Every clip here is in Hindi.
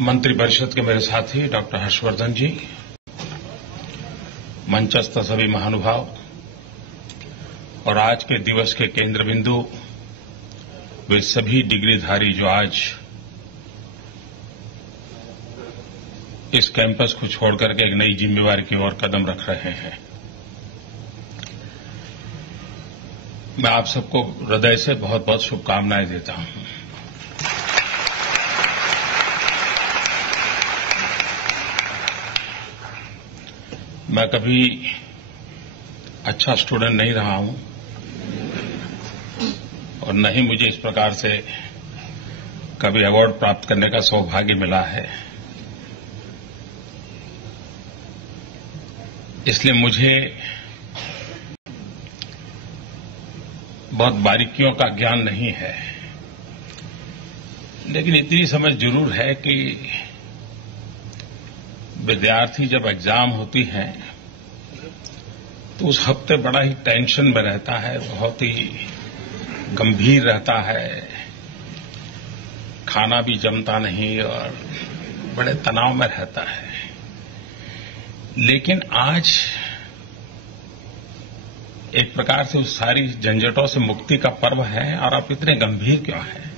मंत्रिपरिषद के मेरे साथी डॉक्टर हर्षवर्धन जी, मंचस्थ सभी महानुभाव और आज के दिवस के केंद्र बिंदु वे सभी डिग्रीधारी जो आज इस कैंपस को छोड़कर के एक नई जिम्मेवारी की ओर कदम रख रहे हैं। मैं आप सबको हृदय से बहुत बहुत शुभकामनाएं देता हूं। मैं कभी अच्छा स्टूडेंट नहीं रहा हूं और न ही मुझे इस प्रकार से कभी अवार्ड प्राप्त करने का सौभाग्य मिला है। इसलिए मुझे बहुत बारीकियों का ज्ञान नहीं है, लेकिन इतनी समझ जरूर है कि विद्यार्थी जब एग्जाम होती है तो उस हफ्ते बड़ा ही टेंशन में रहता है, बहुत ही गंभीर रहता है, खाना भी जमता नहीं और बड़े तनाव में रहता है। लेकिन आज एक प्रकार से उस सारी झंझटों से मुक्ति का पर्व है और आप इतने गंभीर क्यों हैं?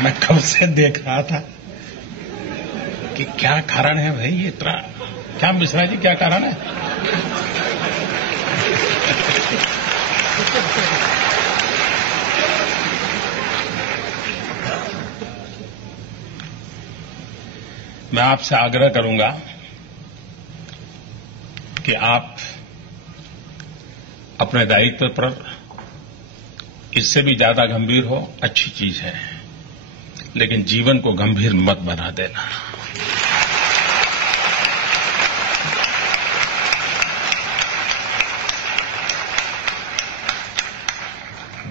मैं कब से देख रहा था कि क्या कारण है भाई, ये इतना क्या मिश्रा जी, क्या कारण है? मैं आपसे आग्रह करूंगा कि आप अपने दायित्व पर इससे भी ज्यादा गंभीर हो, अच्छी चीज है, लेकिन जीवन को गंभीर मत बना देना।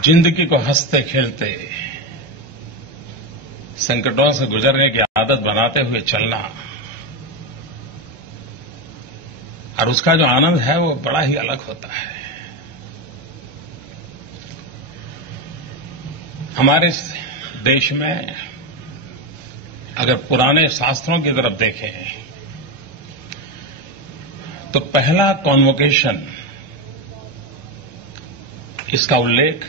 जिंदगी को हंसते खेलते संकटों से गुजरने की आदत बनाते हुए चलना और उसका जो आनंद है वो बड़ा ही अलग होता है। हमारे देश में अगर पुराने शास्त्रों की तरफ देखें तो पहला कॉन्वोकेशन, इसका उल्लेख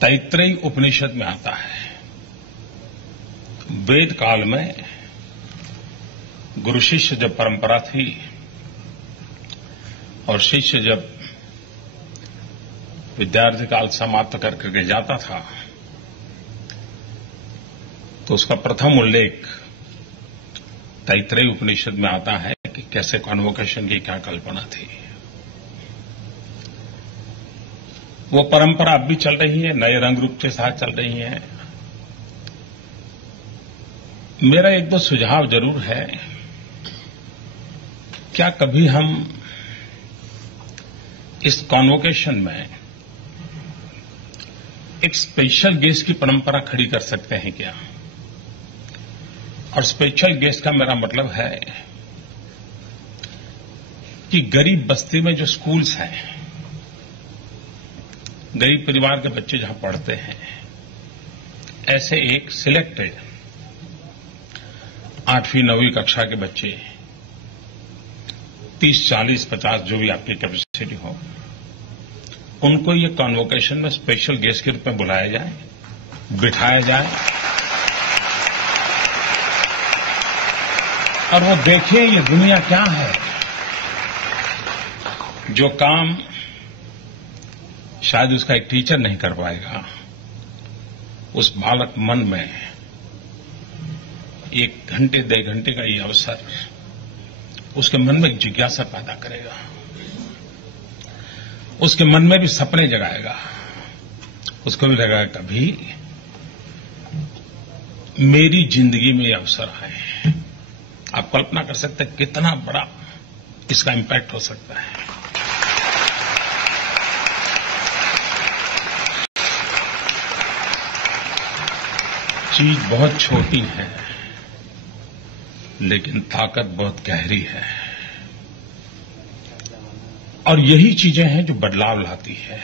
तैत्रेयी उपनिषद में आता है। वेद काल में गुरु शिष्य जब परंपरा थी और शिष्य जब विद्यार्थी काल समाप्त करके जाता था तो उसका प्रथम उल्लेख तैत्रेयी उपनिषद में आता है कि कैसे कॉन्वोकेशन की क्या कल्पना थी। वो परंपरा अब भी चल रही है, नए रंग रूप के साथ चल रही है। मेरा एक दो सुझाव जरूर है, क्या कभी हम इस कॉन्वोकेशन में एक स्पेशल गेस्ट की परंपरा खड़ी कर सकते हैं क्या? और स्पेशल गेस्ट का मेरा मतलब है कि गरीब बस्ती में जो स्कूल्स हैं, गरीब परिवार के बच्चे जहां पढ़ते हैं, ऐसे एक सिलेक्टेड 8वीं 9वीं कक्षा के बच्चे 30, 40, 50 जो भी आपकी कैपेसिटी हो, उनको ये कॉन्वोकेशन में स्पेशल गेस्ट के रूप में बुलाया जाए, बिठाया जाए और वो देखें ये दुनिया क्या है। जो काम शायद उसका एक टीचर नहीं कर पाएगा, उस बालक मन में 1 घंटे 1.5 घंटे का ये अवसर उसके मन में एक जिज्ञासा पैदा करेगा, उसके मन में भी सपने जगाएगा, उसको भी लगेगा कभी मेरी जिंदगी में ये अवसर आए। आप कल्पना कर सकते हैं कितना बड़ा इसका इम्पैक्ट हो सकता है। चीज बहुत छोटी है लेकिन ताकत बहुत गहरी है। और यही चीजें हैं जो बदलाव लाती है।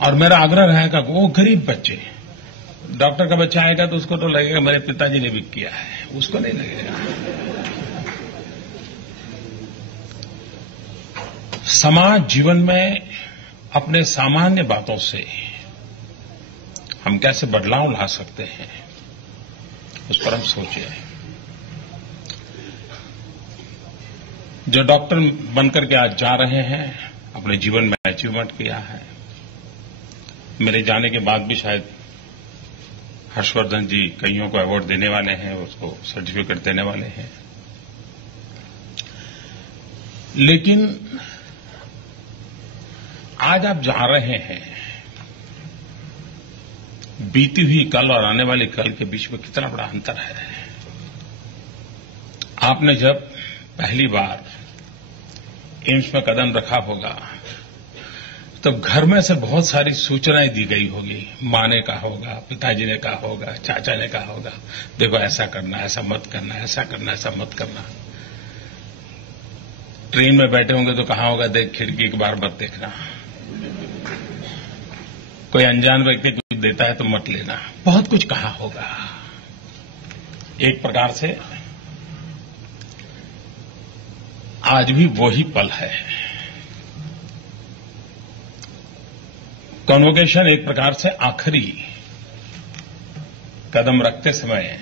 और मेरा आग्रह रहेगा वो गरीब बच्चे, डॉक्टर का बच्चा आएगा तो उसको तो लगेगा मेरे पिताजी ने भी किया है, उसको नहीं लगेगा। समाज जीवन में अपने सामान्य बातों से हम कैसे बदलाव ला सकते हैं, उस पर हम सोचिए। जो डॉक्टर बनकर के आज जा रहे हैं, अपने जीवन में अचीवमेंट किया है। मेरे जाने के बाद भी शायद हर्षवर्धन जी कईयों को अवार्ड देने वाले हैं, उसको सर्टिफिकेट देने वाले हैं। लेकिन आज आप जा रहे हैं, बीती हुई कल और आने वाले कल के बीच में कितना बड़ा अंतर है। आपने जब पहली बार एम्स में कदम रखा होगा तब घर में से बहुत सारी सूचनाएं दी गई होगी। मां ने कहा होगा, पिताजी ने कहा होगा, चाचा ने कहा होगा, देखो ऐसा करना, ऐसा मत करना, ऐसा करना, ऐसा मत करना। ट्रेन में बैठे होंगे तो कहा होगा, देख खिड़की एक बार मत देखना। कोई अनजान व्यक्ति कुछ देता है तो मत लेना। बहुत कुछ कहा होगा। एक प्रकार से आज भी वही पल है। कन्वोकेशन एक प्रकार से आखिरी कदम रखते समय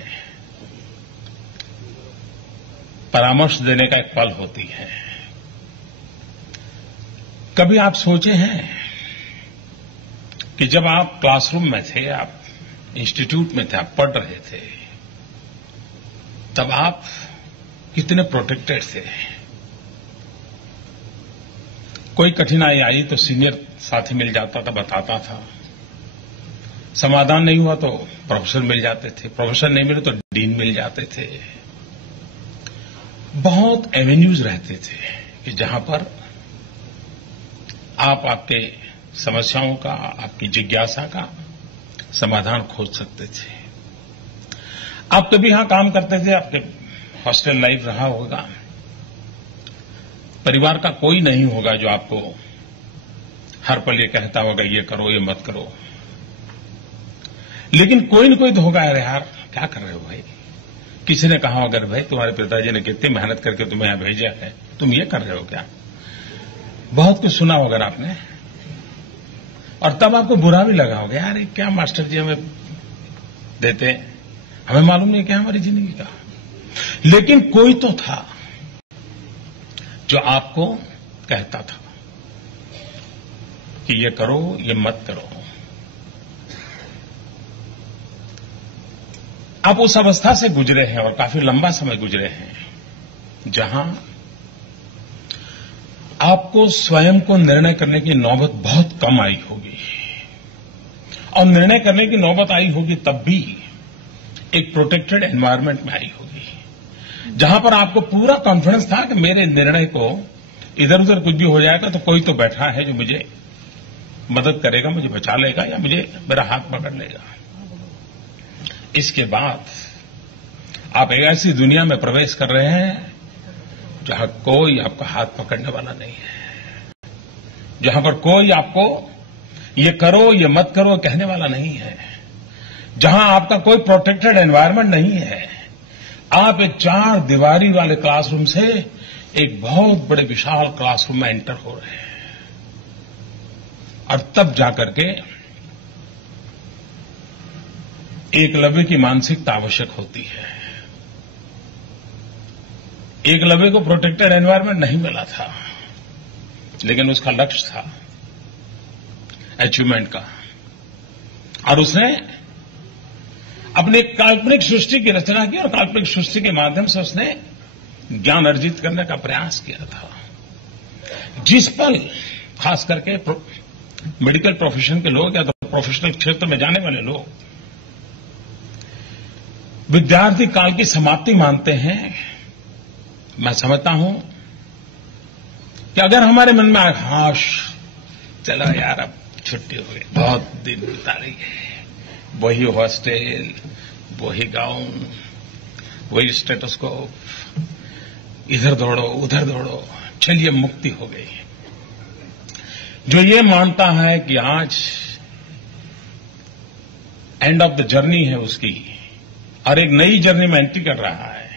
परामर्श देने का एक पल होती है। कभी आप सोचे हैं कि जब आप क्लासरूम में थे, आप इंस्टीट्यूट में थे, आप पढ़ रहे थे, तब आप कितने प्रोटेक्टेड थे। कोई कठिनाई आई तो सीनियर साथी मिल जाता था, बताता था। समाधान नहीं हुआ तो प्रोफेसर मिल जाते थे, प्रोफेसर नहीं मिले तो डीन मिल जाते थे। बहुत एवेन्यूज रहते थे कि जहां पर आप आपके समस्याओं का, आपकी जिज्ञासा का समाधान खोज सकते थे। आप कभी यहां काम करते थे, आपके हॉस्टल लाइफ रहा होगा, परिवार का कोई नहीं होगा जो आपको हर पल ये कहता होगा ये करो, ये मत करो। लेकिन कोई न कोई तो होगा, अरे यार क्या कर रहे हो भाई। किसी ने कहा अगर भाई तुम्हारे पिताजी ने कितनी मेहनत करके तुम्हें यहां भेजा है, तुम ये कर रहे हो क्या। बहुत कुछ सुना होगा आपने, और तब आपको बुरा भी लगा होगा, यार क्या मास्टर जी हमें देते, हमें मालूम नहीं क्या हमारी जिंदगी का। लेकिन कोई तो था जो आपको कहता था कि ये करो, ये मत करो। आप उस अवस्था से गुजरे हैं और काफी लंबा समय गुजरे हैं जहां आपको स्वयं को निर्णय करने की नौबत बहुत कम आई होगी, और निर्णय करने की नौबत आई होगी तब भी एक प्रोटेक्टेड एनवायरनमेंट में आई होगी, जहां पर आपको पूरा कॉन्फिडेंस था कि मेरे निर्णय को इधर उधर कुछ भी हो जाएगा तो कोई तो बैठा है जो मुझे मदद करेगा, मुझे बचा लेगा या मुझे मेरा हाथ पकड़ लेगा। इसके बाद आप एक ऐसी दुनिया में प्रवेश कर रहे हैं जहां कोई आपका हाथ पकड़ने वाला नहीं है, जहां पर कोई आपको ये करो, ये मत करो कहने वाला नहीं है, जहां आपका कोई प्रोटेक्टेड एनवायरनमेंट नहीं है। आप एक 4 दीवारी वाले क्लासरूम से एक बहुत बड़े विशाल क्लासरूम में एंटर हो रहे हैं, और तब जाकर के एकलव्य की मानसिकता आवश्यक होती है। एकलव्य को प्रोटेक्टेड एनवायरनमेंट नहीं मिला था, लेकिन उसका लक्ष्य था अचीवमेंट का, और उसने अपनी काल्पनिक सृष्टि की रचना की, और काल्पनिक सृष्टि के माध्यम से उसने ज्ञान अर्जित करने का प्रयास किया था। जिस पल खास करके मेडिकल प्रोफेशन के लोग या तो प्रोफेशनल क्षेत्र में जाने वाले लोग विद्यार्थी काल की समाप्ति मानते हैं, मैं समझता हूं कि अगर हमारे मन में आकाश चलो यार अब छुट्टी हो गई, बहुत दिन बिता रही है, वही हॉस्टल, वही गाउन, वही स्टेटोस्कोप, इधर दौड़ो उधर दौड़ो, चलिए मुक्ति हो गई। जो ये मानता है कि आज एंड ऑफ द जर्नी है उसकी और एक नई जर्नी में एंट्री कर रहा है,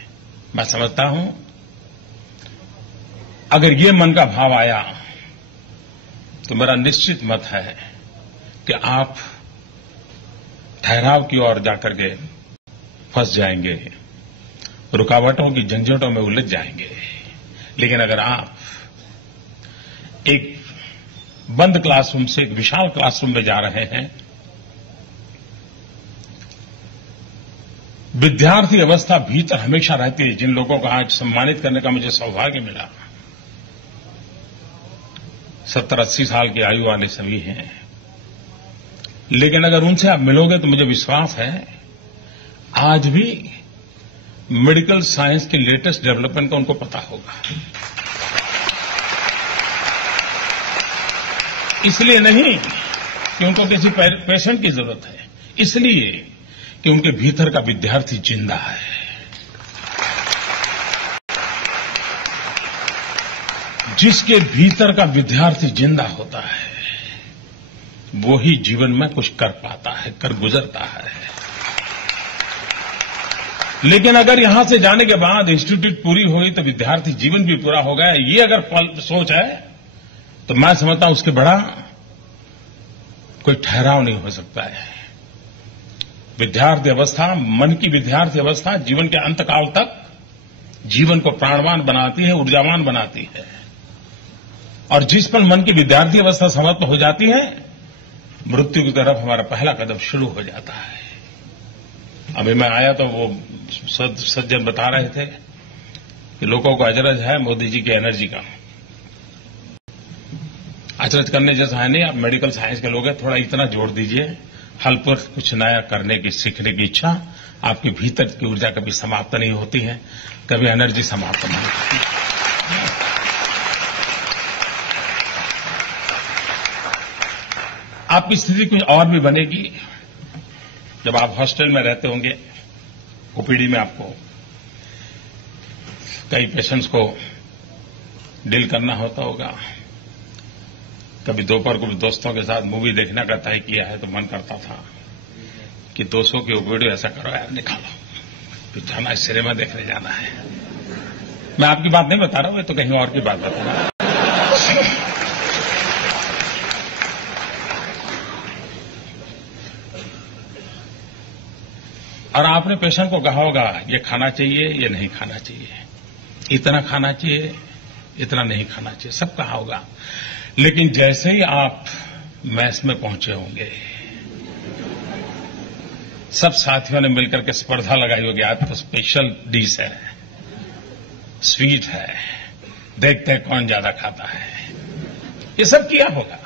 मैं समझता हूं अगर ये मन का भाव आया तो मेरा निश्चित मत है कि आप ठहराव की ओर जाकर के फंस जाएंगे, रुकावटों की झंझटों में उलझ जाएंगे। लेकिन अगर आप एक बंद क्लासरूम से एक विशाल क्लासरूम में जा रहे हैं, विद्यार्थी अवस्था भीतर हमेशा रहती है। जिन लोगों को आज सम्मानित करने का मुझे सौभाग्य मिला, 70-80 साल की आयु वाले सभी हैं, लेकिन अगर उनसे आप मिलोगे तो मुझे विश्वास है आज भी मेडिकल साइंस के लेटेस्ट डेवलपमेंट का उनको पता होगा। इसलिए नहीं कि उनको किसी पेशेंट की जरूरत है, इसलिए कि उनके भीतर का विद्यार्थी जिंदा है। जिसके भीतर का विद्यार्थी जिंदा होता है वो ही जीवन में कुछ कर पाता है, कर गुजरता है। लेकिन अगर यहां से जाने के बाद इंस्टीट्यूट पूरी हुई तो विद्यार्थी जीवन भी पूरा हो गया, ये अगर सोच है तो मैं समझता हूं उसके बड़ा कोई ठहराव नहीं हो सकता है। विद्यार्थी अवस्था, मन की विद्यार्थी अवस्था जीवन के अंतकाल तक जीवन को प्राणवान बनाती है, ऊर्जावान बनाती है। और जिस पर मन की विद्यार्थी अवस्था समाप्त हो जाती है, मृत्यु की तरफ हमारा पहला कदम शुरू हो जाता है। अभी मैं आया तो वो सज्जन बता रहे थे कि लोगों को अचरज है मोदी जी की एनर्जी का। अचरज करने जैसा है नहीं, आप मेडिकल साइंस के लोग हैं, थोड़ा इतना जोड़ दीजिए, हल पर कुछ नया करने की, सीखने की इच्छा। आपके भीतर की ऊर्जा कभी समाप्त नहीं होती है, कभी एनर्जी समाप्त नहीं होती। आपकी स्थिति कुछ और भी बनेगी जब आप हॉस्टल में रहते होंगे। ओपीडी में आपको कई पेशेंट्स को डील करना होता होगा। कभी दोपहर को भी दोस्तों के साथ मूवी देखने का तय किया है तो मन करता था कि 200 की ओपीडी ऐसा करो यार, निकालो, फिर जाना है, सिनेमा देखने जाना है। मैं आपकी बात नहीं बता रहा हूं, मैं तो कहीं और की बात बता रहा हूं। और आपने पेशेंट को कहा होगा ये खाना चाहिए, ये नहीं खाना चाहिए, इतना खाना चाहिए, इतना नहीं खाना चाहिए, सब कहा होगा। लेकिन जैसे ही आप मैस में पहुंचे होंगे, सब साथियों ने मिलकर के स्पर्धा लगाई होगी, आज तो स्पेशल डिश है, स्वीट है, देखते हैं कौन ज्यादा खाता है, ये सब किया होगा।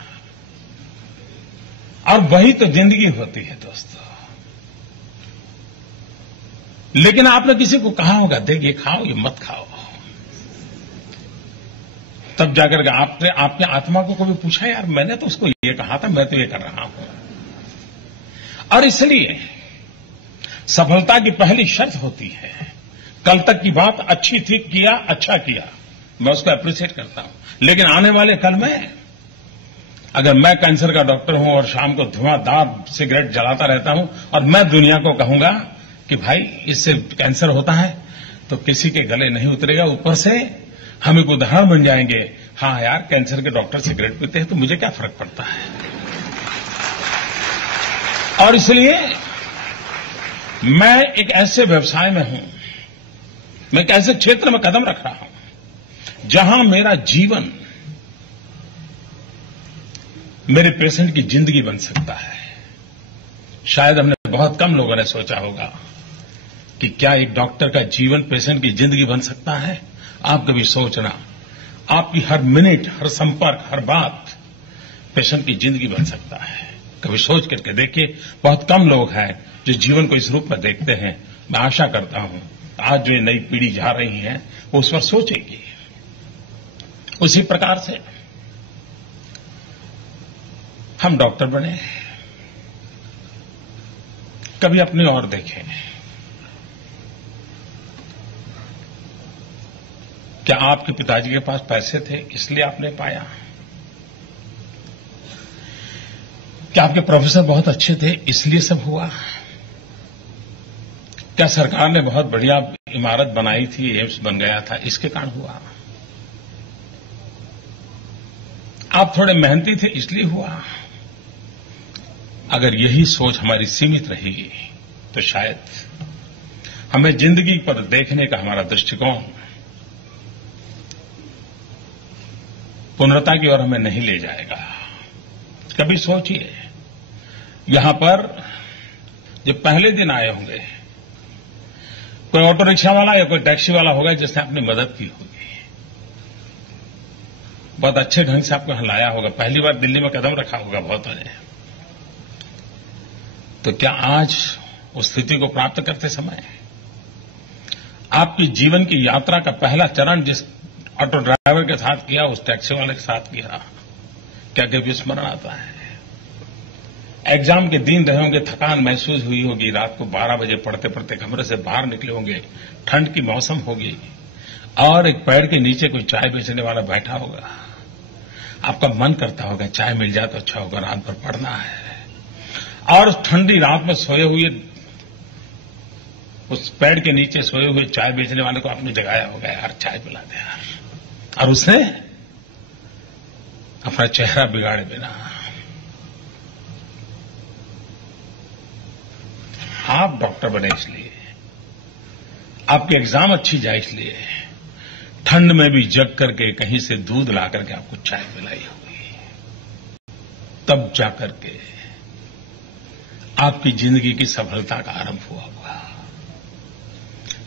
और वही तो जिंदगी होती है दोस्तों। लेकिन आपने किसी को कहा होगा देख ये खाओ, ये मत खाओ, तब जाकर के आपने आत्मा को कभी पूछा यार मैंने तो उसको ये कहा था, मैं तो ये कर रहा हूं। और इसलिए सफलता की पहली शर्त होती है कल तक की बात अच्छी थी, किया, अच्छा किया, मैं उसको अप्रिशिएट करता हूं। लेकिन आने वाले कल में अगर मैं कैंसर का डॉक्टर हूं और शाम को धुआंधार सिगरेट जलाता रहता हूं और मैं दुनिया को कहूंगा कि भाई इससे कैंसर होता है, तो किसी के गले नहीं उतरेगा। ऊपर से हम एक उदाहरण बन जाएंगे, हाँ यार कैंसर के डॉक्टर सिगरेट पीते हैं तो मुझे क्या फर्क पड़ता है। और इसलिए मैं एक ऐसे व्यवसाय में हूं, मैं एक ऐसे क्षेत्र में कदम रख रहा हूं जहां मेरा जीवन मेरे पेशेंट की जिंदगी बन सकता है। शायद हमने बहुत कम लोगों ने सोचा होगा कि क्या एक डॉक्टर का जीवन पेशेंट की जिंदगी बन सकता है। आप कभी सोचना, आपकी हर मिनट, हर संपर्क, हर बात पेशेंट की जिंदगी बन सकता है। कभी सोच करके देखिए, बहुत कम लोग हैं जो जीवन को इस रूप में देखते हैं। मैं आशा करता हूं आज जो ये नई पीढ़ी जा रही है वो उस पर सोचेगी। उसी प्रकार से हम डॉक्टर बने, कभी अपनी ओर देखें। क्या आपके पिताजी के पास पैसे थे इसलिए आपने पाया? क्या आपके प्रोफेसर बहुत अच्छे थे इसलिए सब हुआ? क्या सरकार ने बहुत बढ़िया इमारत बनाई थी, एम्स बन गया था, इसके कारण हुआ? आप थोड़े मेहनती थे इसलिए हुआ? अगर यही सोच हमारी सीमित रहेगी तो शायद हमें जिंदगी पर देखने का हमारा दृष्टिकोण पूर्णता की ओर हमें नहीं ले जाएगा। कभी सोचिए, यहां पर जो पहले दिन आए होंगे, कोई ऑटो रिक्शा वाला या कोई टैक्सी वाला होगा जिसने अपनी मदद की होगी, बहुत अच्छे ढंग से आपको यहां लाया होगा, पहली बार दिल्ली में कदम रखा होगा बहुतों ने। तो क्या आज उस स्थिति को प्राप्त करते समय आपकी जीवन की यात्रा का पहला चरण जिस ऑटो ड्राइवर के साथ किया, उस टैक्सी वाले के साथ किया, क्या कभी स्मरण आता है? एग्जाम के दिन रहे होंगे, थकान महसूस हुई होगी, रात को 12 बजे पढ़ते पढ़ते कमरे से बाहर निकले होंगे, ठंड की मौसम होगी और एक पेड़ के नीचे कोई चाय बेचने वाला बैठा होगा, आपका मन करता होगा चाय मिल जाए तो अच्छा होगा, रात भर पढ़ना है। और ठंडी रात में सोए हुए उस पेड़ के नीचे सोए हुए चाय बेचने वाले को आपने जगाया होगा, यार चाय पिला दे यार, और उसने अपना चेहरा बिगाड़े बिना आप डॉक्टर बने इसलिए, आपकी एग्जाम अच्छी जाए इसलिए, ठंड में भी जग करके कहीं से दूध ला करके आपको चाय पिलाई होगी, तब जाकर के आपकी जिंदगी की सफलता का आरंभ हुआ होगा।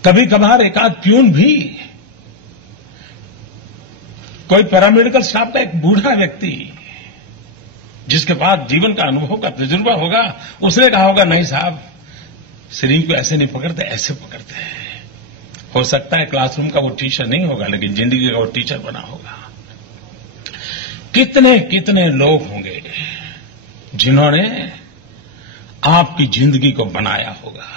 कभी कभार एक आध प्यून भी, कोई पैरामेडिकल स्टाफ का एक बूढ़ा व्यक्ति जिसके पास जीवन का अनुभव का तजुर्बा होगा, उसने कहा होगा नहीं साहब, सिरिंज को ऐसे नहीं पकड़ते, ऐसे पकड़ते हैं। हो सकता है क्लासरूम का वो टीचर नहीं होगा, लेकिन जिंदगी का वो टीचर बना होगा। कितने कितने लोग होंगे जिन्होंने आपकी जिंदगी को बनाया होगा।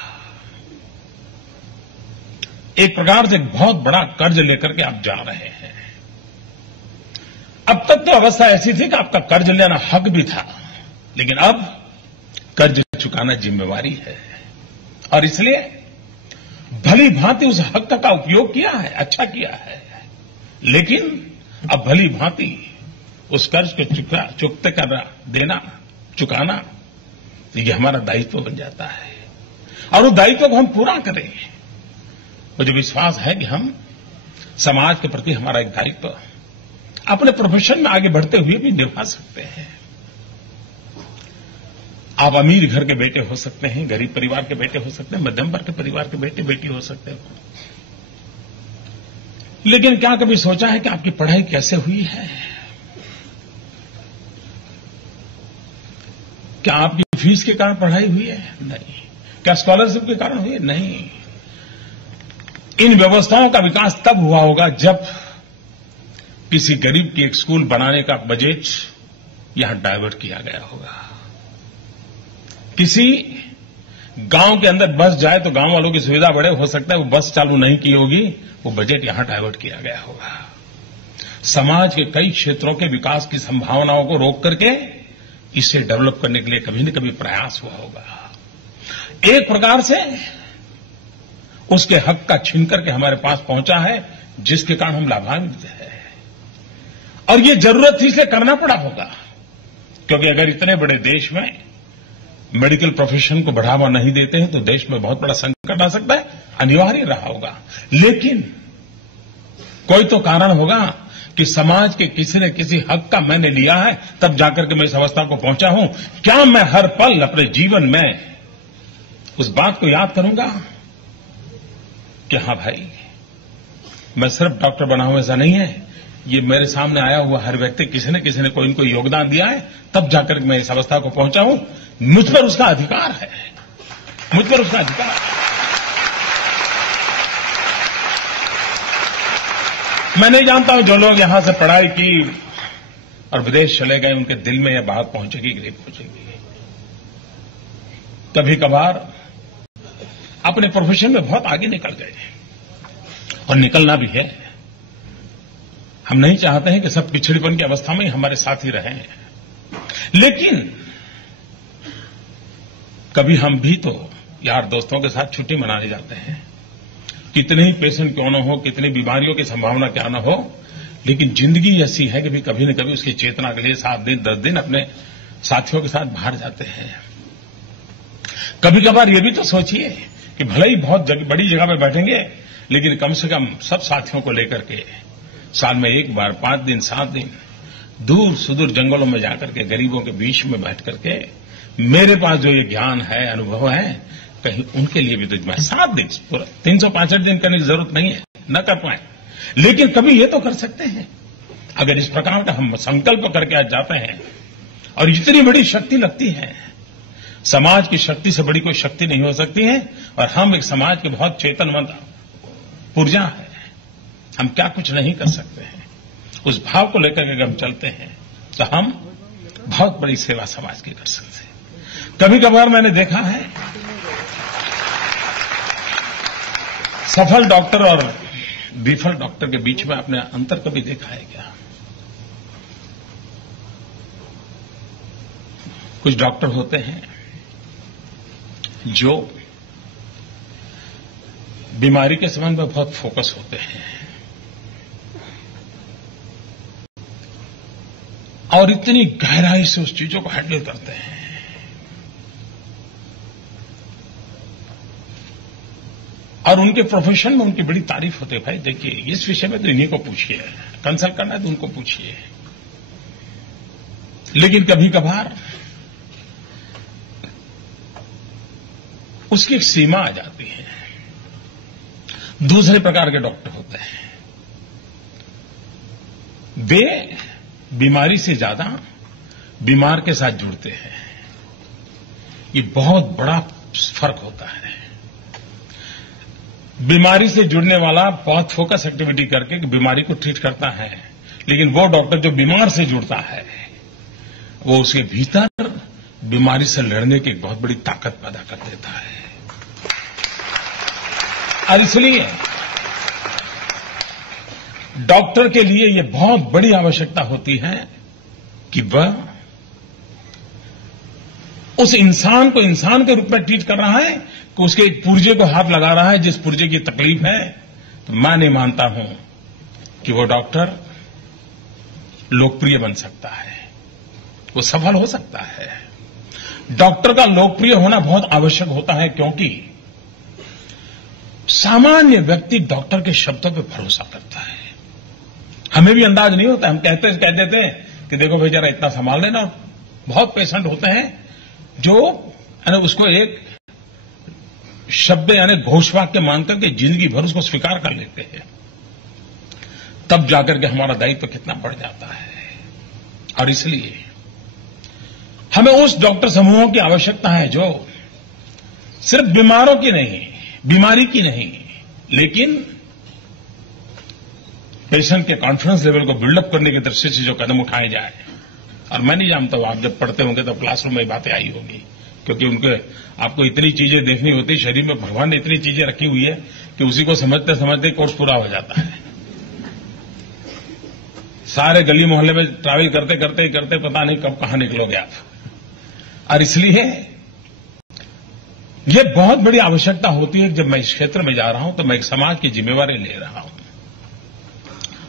एक प्रकार से बहुत बड़ा कर्ज लेकर के आप जा रहे हैं। अब तक तो अवस्था ऐसी थी कि आपका कर्ज लेना हक भी था, लेकिन अब कर्ज चुकाना जिम्मेवारी है, और इसलिए भली भांति उस हक का उपयोग किया है, अच्छा किया है, लेकिन अब भली भांति उस कर्ज को चुकते करना, देना, चुकाना, ये हमारा दायित्व बन जाता है। और उस दायित्व को हम पूरा करें, मुझे विश्वास है कि हम समाज के प्रति हमारा एक दायित्व अपने प्रोफेशन में आगे बढ़ते हुए भी निभा सकते हैं। आप अमीर घर के बेटे हो सकते हैं, गरीब परिवार के बेटे हो सकते हैं, मध्यम वर्ग के परिवार के बेटे बेटी हो सकते हैं, लेकिन क्या कभी सोचा है कि आपकी पढ़ाई कैसे हुई है? क्या आपकी फीस के कारण पढ़ाई हुई है? नहीं। क्या स्कॉलरशिप के कारण हुई है? नहीं। इन व्यवस्थाओं का विकास तब हुआ होगा जब किसी गरीब की एक स्कूल बनाने का बजट यहां डायवर्ट किया गया होगा। किसी गांव के अंदर बस जाए तो गांव वालों की सुविधा बढ़े, हो सकता है वो बस चालू नहीं की होगी, वो बजट यहां डायवर्ट किया गया होगा। समाज के कई क्षेत्रों के विकास की संभावनाओं को रोक करके इसे डेवलप करने के लिए कभी न कभी प्रयास हुआ होगा। एक प्रकार से उसके हक का छीन करके हमारे पास पहुंचा है, जिसके कारण हम लाभान्वित हैं, और ये जरूरत थी इसलिए करना पड़ा होगा। क्योंकि अगर इतने बड़े देश में मेडिकल प्रोफेशन को बढ़ावा नहीं देते हैं तो देश में बहुत बड़ा संकट आ सकता है, अनिवार्य रहा होगा। लेकिन कोई तो कारण होगा कि समाज के किसी न किसी हक का मैंने लिया है, तब जाकर के मैं इस अवस्था को पहुंचा हूं। क्या मैं हर पल अपने जीवन में उस बात को याद करूंगा कि हां भाई, मैं सिर्फ डॉक्टर बना हूं ऐसा नहीं है, ये मेरे सामने आया हुआ हर व्यक्ति किसी न किसी ने कोई इनको योगदान दिया है, तब जाकर मैं इस अवस्था को पहुंचा हूं। मुझ पर उसका अधिकार है, मुझ पर उसका अधिकार है। मैं नहीं जानता हूं जो लोग यहां से पढ़ाई की और विदेश चले गए, उनके दिल में यह बात पहुंचेगी कि नहीं पहुंचेगी। कभी कभार अपने प्रोफेशन में बहुत आगे निकल गए और निकलना भी है, हम नहीं चाहते हैं कि सब पिछड़ेपन की अवस्था में हमारे साथ ही रहें, लेकिन कभी हम भी तो यार दोस्तों के साथ छुट्टी मनाने जाते हैं। कितने ही पेशेंट क्यों न हो, कितनी बीमारियों की संभावना क्या न हो, लेकिन जिंदगी ऐसी है कि भी कभी न कभी उसकी चेतना के लिए 7 दिन 10 दिन अपने साथियों के साथ बाहर जाते हैं। कभी कभार ये भी तो सोचिए कि भले ही बहुत बड़ी जगह पे बैठेंगे, लेकिन कम से कम सब साथियों को लेकर के साल में एक बार 5 दिन 7 दिन दूर सुदूर जंगलों में जाकर के गरीबों के बीच में बैठ करके मेरे पास जो ये ज्ञान है, अनुभव है, कहीं उनके लिए भी तो मैं 7 दिन पूरा 365 दिन करने की जरूरत नहीं है, न कर पाए, लेकिन कभी ये तो कर सकते हैं। अगर इस प्रकार का हम संकल्प करके आज जाते हैं और इतनी बड़ी शक्ति लगती है, समाज की शक्ति से बड़ी कोई शक्ति नहीं हो सकती है, और हम एक समाज के बहुत चेतनवंत पुर्जा है, हम क्या कुछ नहीं कर सकते हैं। उस भाव को लेकर के अगर हम चलते हैं तो हम बहुत बड़ी सेवा समाज की कर सकते हैं। कभी कभार मैंने देखा है सफल डॉक्टर और विफल डॉक्टर के बीच में आपने अंतर कभी देखा है क्या? कुछ डॉक्टर होते हैं जो बीमारी के संबंध में बहुत फोकस होते हैं और इतनी गहराई से उस चीजों को हैंडल करते हैं, और उनके प्रोफेशन में उनकी बड़ी तारीफ होती है। भाई देखिए, इस विषय में तो इन्हीं को पूछिए, कंसल्ट करना है तो उनको पूछिए। लेकिन कभी कभार उसकी एक सीमा आ जाती है। दूसरे प्रकार के डॉक्टर होते हैं, वे बीमारी से ज्यादा बीमार के साथ जुड़ते हैं। ये बहुत बड़ा फर्क होता है। बीमारी से जुड़ने वाला बहुत फोकस एक्टिविटी करके बीमारी को ट्रीट करता है, लेकिन वो डॉक्टर जो बीमार से जुड़ता है, वो उसके भीतर बीमारी से लड़ने की एक बहुत बड़ी ताकत पैदा कर देता है। और इसलिए डॉक्टर के लिए ये बहुत बड़ी आवश्यकता होती है कि वह उस इंसान को इंसान के रूप में ट्रीट कर रहा है कि उसके एक पुर्जे को हाथ लगा रहा है जिस पुर्जे की तकलीफ है। तो मैं नहीं मानता हूं कि वो डॉक्टर लोकप्रिय बन सकता है, वो सफल हो सकता है। डॉक्टर का लोकप्रिय होना बहुत आवश्यक होता है, क्योंकि सामान्य व्यक्ति डॉक्टर के शब्दों पर भरोसा करता है। हमें भी अंदाज नहीं होता, हम कह देते हैं कि देखो भाई जरा इतना संभाल लेना। बहुत पेशेंट होते हैं जो उसको एक शब्द यानी घोषवाक्य मानकर के जिंदगी भर उसको स्वीकार कर लेते हैं, तब जाकर के हमारा दायित्व कितना बढ़ जाता है। और इसलिए हमें उस डॉक्टर समूहों की आवश्यकता है जो सिर्फ बीमारों की नहीं, बीमारी की नहीं, लेकिन पेशेंट के कॉन्फिडेंस लेवल को बिल्डअप करने की दृष्टि से जो कदम उठाए जाए। और मैं नहीं जानता हूं, आप जब पढ़ते होंगे तो क्लासरूम में बातें आई होगी, क्योंकि उनके आपको इतनी चीजें देखनी होती, शरीर में भगवान ने इतनी चीजें रखी हुई है कि उसी को समझते समझते कोर्स पूरा हो जाता है। सारे गली मोहल्ले में ट्रैवल करते करते करते पता नहीं कब कहां निकलोगे आप। और इसलिए ये बहुत बड़ी आवश्यकता होती है। जब मैं इस क्षेत्र में जा रहा हूं तो मैं एक समाज की जिम्मेवारी ले रहा हूं,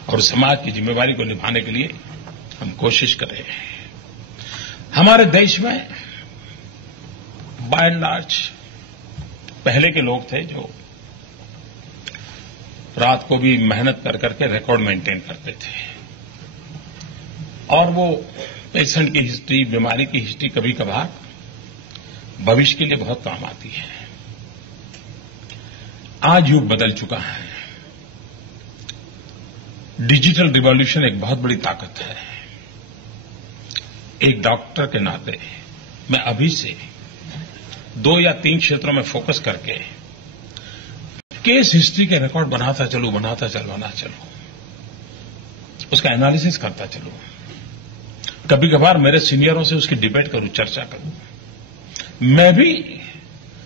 और समाज की जिम्मेवारी को निभाने के लिए हम कोशिश करें। हमारे देश में बाय एंड लार्ज पहले के लोग थे जो रात को भी मेहनत कर करके रिकॉर्ड मेंटेन करते थे, और वो पेशेंट की हिस्ट्री, बीमारी की हिस्ट्री कभी कभार भविष्य के लिए बहुत काम आती है। आज युग बदल चुका है। डिजिटल रिवॉल्यूशन एक बहुत बड़ी ताकत है। एक डॉक्टर के नाते मैं अभी से 2 या 3 क्षेत्रों में फोकस करके केस हिस्ट्री के रिकॉर्ड बनाता चलूं, उसका एनालिसिस करता चलूं। कभी कभार मेरे सीनियरों से उसकी डिबेट करूं, चर्चा करूं। मैं भी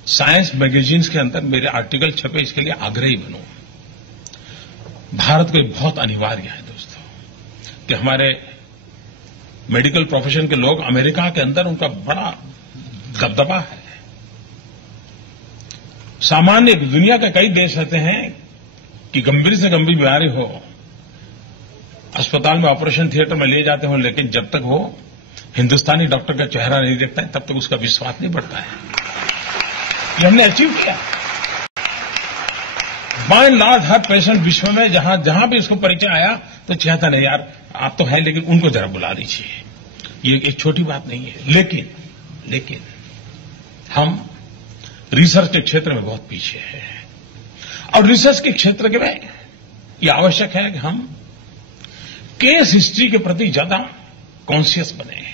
साइंस मैगजीन्स के अंदर मेरे आर्टिकल छपे, इसके लिए आग्रही बनूं। भारत को बहुत अनिवार्य है दोस्तों। कि हमारे मेडिकल प्रोफेशन के लोग अमेरिका के अंदर उनका बड़ा दबदबा है। सामान्य दुनिया के कई देश ऐसे हैं कि गंभीर से गंभीर बीमारी हो, अस्पताल में ऑपरेशन थिएटर में ले जाते हो, लेकिन जब तक वो हिंदुस्तानी डॉक्टर का चेहरा नहीं देखता है तब तक उसका विश्वास नहीं बढ़ता है। ये हमने अचीव किया। बाय एंड लार्ज हर पेशेंट विश्व में जहां भी उसको परिचय आया तो चाहता नहीं यार आप तो है लेकिन उनको जरा बुला लीजिए। ये एक छोटी बात नहीं है, लेकिन हम रिसर्च के क्षेत्र में बहुत पीछे हैं। और रिसर्च के क्षेत्र के में ये आवश्यक है कि हम केस हिस्ट्री के प्रति ज्यादा कॉन्शियस बने।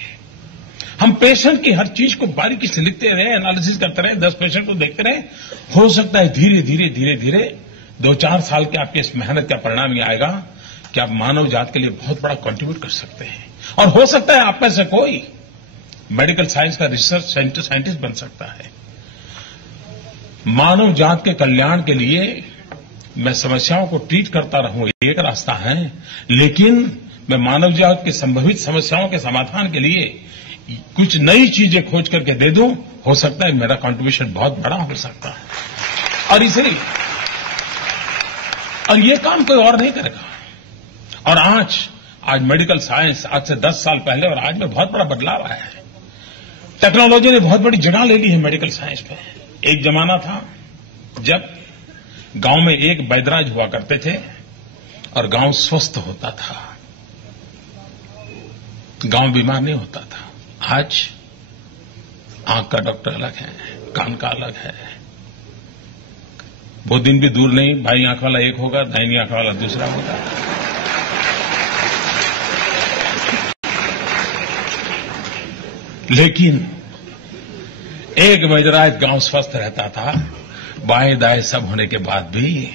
हम पेशेंट की हर चीज को बारीकी से लिखते रहे, एनालिसिस करते रहे, 10 पेशेंट को देखते रहे। हो सकता है धीरे धीरे 2-4 साल के आपकी इस मेहनत का परिणाम ये आएगा कि आप मानव जात के लिए बहुत बड़ा कंट्रीब्यूट कर सकते हैं। और हो सकता है आप में से कोई मेडिकल साइंस का रिसर्च साइंटिस्ट बन सकता है। मानव जात के कल्याण के लिए मैं समस्याओं को ट्रीट करता रहूं एक रास्ता है, लेकिन मैं मानव जात की संभावित समस्याओं के समाधान के लिए कुछ नई चीजें खोज करके दे दूं, हो सकता है मेरा कंट्रीब्यूशन बहुत बड़ा हो सकता है। और इसलिए ये काम कोई और नहीं करेगा। और आज मेडिकल साइंस आज से 10 साल पहले और आज में बहुत बड़ा बदलाव आया है। टेक्नोलॉजी ने बहुत बड़ी जगह ले ली है मेडिकल साइंस में। एक जमाना था जब गांव में एक वैद्यराज हुआ करते थे और गांव स्वस्थ होता था, गांव बीमार नहीं होता था। आज आंख का डॉक्टर अलग है, कान का अलग है। बहुत दिन भी दूर नहीं, बाई आंख वाला एक होगा, दाहिनी आंख वाला दूसरा होगा। लेकिन एक वैद्यराज गांव स्वस्थ रहता था, बाएं दाएं सब होने के बाद भी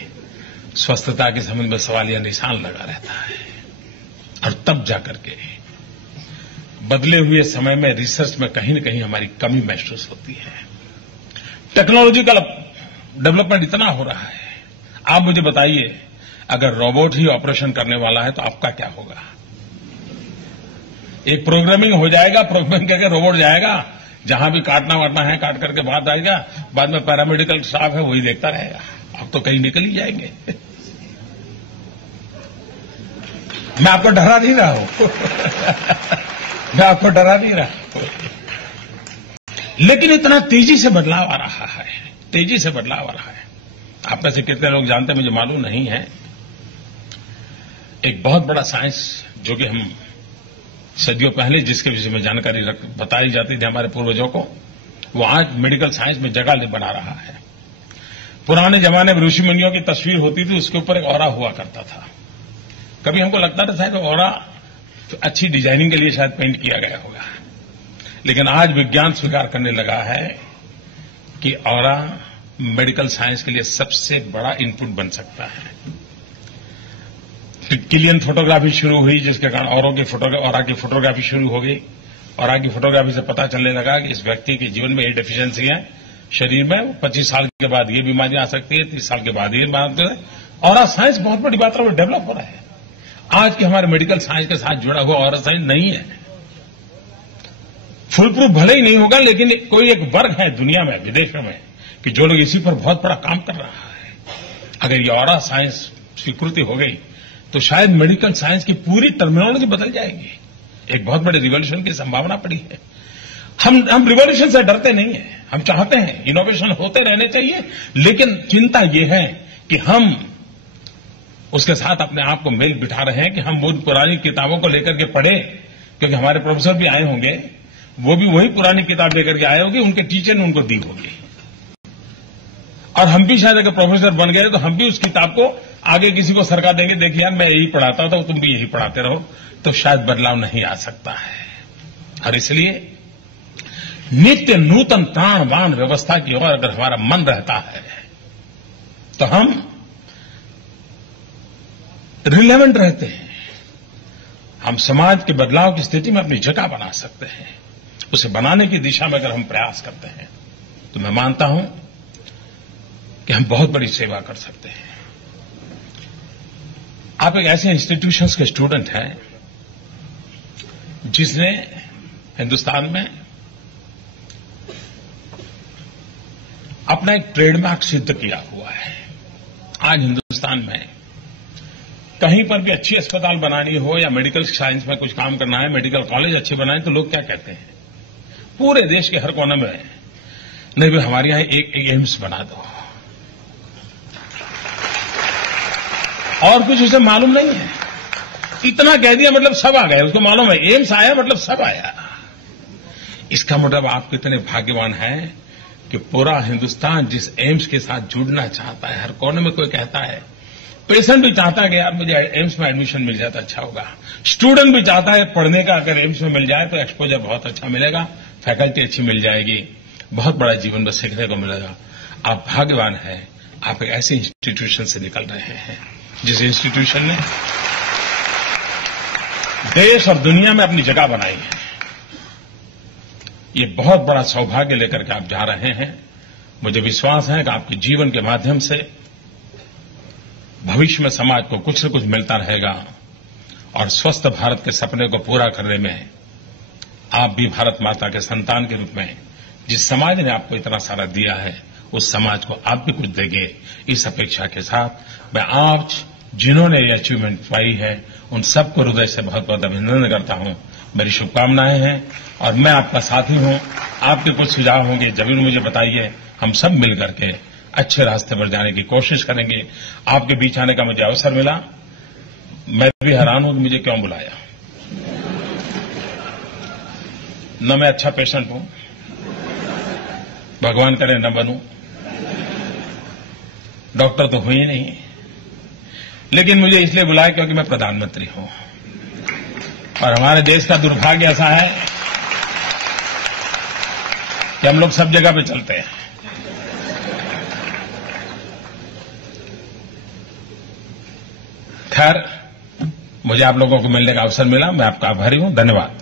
स्वस्थता के संबंध में सवालिया निशान लगा रहता है। और तब जाकर के बदले हुए समय में रिसर्च में कहीं न कहीं हमारी कमी महसूस होती है। टेक्नोलॉजिकल डेवलपमेंट इतना हो रहा है। आप मुझे बताइए, अगर रोबोट ही ऑपरेशन करने वाला है तो आपका क्या होगा? एक प्रोग्रामिंग हो जाएगा, प्रोग्रामिंग करके रोबोट जाएगा, जहां भी काटना वाटना है काट करके बाद आएगा, बाद में पैरामेडिकल स्टाफ है वही देखता रहेगा। आप तो कहीं निकल ही जाएंगे। मैं आपको डरा नहीं रहा हूं मैं आपको डरा नहीं रहा हूं, लेकिन इतना तेजी से बदलाव आ रहा है, तेजी से बदलाव आ रहा है। आप में से कितने लोग जानते हैं मुझे मालूम नहीं है। एक बहुत बड़ा साइंस जो कि हम सदियों पहले जिसके विषय में जानकारी बताई जाती थी हमारे पूर्वजों को, वो आज मेडिकल साइंस में जगह बना रहा है। पुराने जमाने में ऋषि मुनियों की तस्वीर होती थी, उसके ऊपर एक ऑरा हुआ करता था। कभी हमको लगता था कि ऑरा तो अच्छी डिजाइनिंग के लिए शायद पेंट किया गया होगा, लेकिन आज विज्ञान स्वीकार करने लगा है कि ऑरा मेडिकल साइंस के लिए सबसे बड़ा इनपुट बन सकता है। क्लियन फोटोग्राफी शुरू हुई, जिसके कारण ऑरा की फोटोग्राफी शुरू हो गई। ऑरा की फोटोग्राफी से पता चलने लगा कि इस व्यक्ति के जीवन में ये डेफिशिएंसी है शरीर में, 25 साल के बाद ये बीमारी आ सकती है, 30 साल के बाद ये बीमारी है। ऑरा साइंस बहुत बड़ी मात्रा में डेवलप हो रहा है। आज के हमारे मेडिकल साइंस के साथ जुड़ा हुआ ऑरा साइंस नहीं है। फुल प्रूफ भले ही नहीं होगा, लेकिन कोई एक वर्ग है दुनिया में, विदेशों में, कि जो लोग इसी पर बहुत बड़ा काम कर रहा है। अगर ये ऑरा साइंस स्वीकृति हो गई तो शायद मेडिकल साइंस की पूरी टर्मिनोलॉजी बदल जाएगी। एक बहुत बड़े रिवॉल्यूशन की संभावना पड़ी है। हम रिवॉल्यूशन से डरते नहीं है, हम चाहते हैं इनोवेशन होते रहने चाहिए, लेकिन चिंता यह है कि हम उसके साथ अपने आप को मेल बिठा रहे हैं कि हम उन पुरानी किताबों को लेकर के पढ़े, क्योंकि हमारे प्रोफेसर भी आए होंगे, वो भी वही पुरानी किताब लेकर के आए होंगे, उनके टीचर ने उनको दी होगी। और हम भी शायद अगर प्रोफेसर बन गए तो हम भी उस किताब को आगे किसी को सरका देंगे, देखिए यार मैं यही पढ़ाता था, तुम भी यही पढ़ाते रहो, तो शायद बदलाव नहीं आ सकता है। और इसलिए नित्य नूतन प्राणवान व्यवस्था की ओर अगर हमारा मन रहता है तो हम रिलेवेंट रहते हैं। हम समाज के बदलाव की स्थिति में अपनी जगह बना सकते हैं। उसे बनाने की दिशा में अगर हम प्रयास करते हैं तो मैं मानता हूं कि हम बहुत बड़ी सेवा कर सकते हैं। आप एक ऐसे इंस्टीट्यूशंस के स्टूडेंट हैं जिसने हिंदुस्तान में अपना एक ट्रेडमार्क सिद्ध किया हुआ है। आज हिंदुस्तान में कहीं पर भी अच्छी अस्पताल बनानी हो या मेडिकल साइंस में कुछ काम करना है, मेडिकल कॉलेज अच्छे बनाए, तो लोग क्या कहते हैं पूरे देश के हर कोने में, नहीं भाई हमारे यहां एक एम्स बना दो। और कुछ उसे मालूम नहीं है, इतना कह दिया मतलब सब आ गए। उसको मालूम है एम्स आया मतलब सब आया। इसका मतलब आप कितने भाग्यवान हैं कि पूरा हिंदुस्तान जिस एम्स के साथ जुड़ना चाहता है, हर कोने में कोई कहता है, पेशेंट भी चाहता है कि यार मुझे एम्स में एडमिशन मिल जाए तो अच्छा होगा, स्टूडेंट भी चाहता है पढ़ने का अगर एम्स में मिल जाए तो एक्सपोजर बहुत अच्छा मिलेगा, फैकल्टी अच्छी मिल जाएगी, बहुत बड़ा जीवन में सीखने को मिलेगा। आप भाग्यवान हैं, आप एक ऐसे इंस्टीट्यूशन से निकल रहे हैं जिस इंस्टीट्यूशन ने देश और दुनिया में अपनी जगह बनाई है। ये बहुत बड़ा सौभाग्य लेकर के आप जा रहे हैं। मुझे विश्वास है कि आपके जीवन के माध्यम से भविष्य में समाज को कुछ न कुछ मिलता रहेगा और स्वस्थ भारत के सपने को पूरा करने में आप भी भारत माता के संतान के रूप में जिस समाज ने आपको इतना सारा दिया है, उस समाज को आप भी कुछ देंगे, इस अपेक्षा के साथ मैं आज जिन्होंने ये अचीवमेंट पाई है उन सबको हृदय से बहुत बहुत अभिनंदन करता हूं। मेरी शुभकामनाएं हैं और मैं आपका साथी हूं। आपके कुछ सुझाव होंगे जरूर मुझे बताइए, हम सब मिल करके अच्छे रास्ते पर जाने की कोशिश करेंगे। आपके बीच आने का मुझे अवसर मिला, मैं भी हैरान हूं कि मुझे क्यों बुलाया। न मैं अच्छा पेशेंट हूं, भगवान करे न बनूं, डॉक्टर तो हुई नहीं, लेकिन मुझे इसलिए बुलाया क्योंकि मैं प्रधानमंत्री हूं और हमारे देश का दुर्भाग्य ऐसा है कि हम लोग सब जगह पे चलते हैं। खैर, मुझे आप लोगों को मिलने का अवसर मिला, मैं आपका आभारी हूं। धन्यवाद।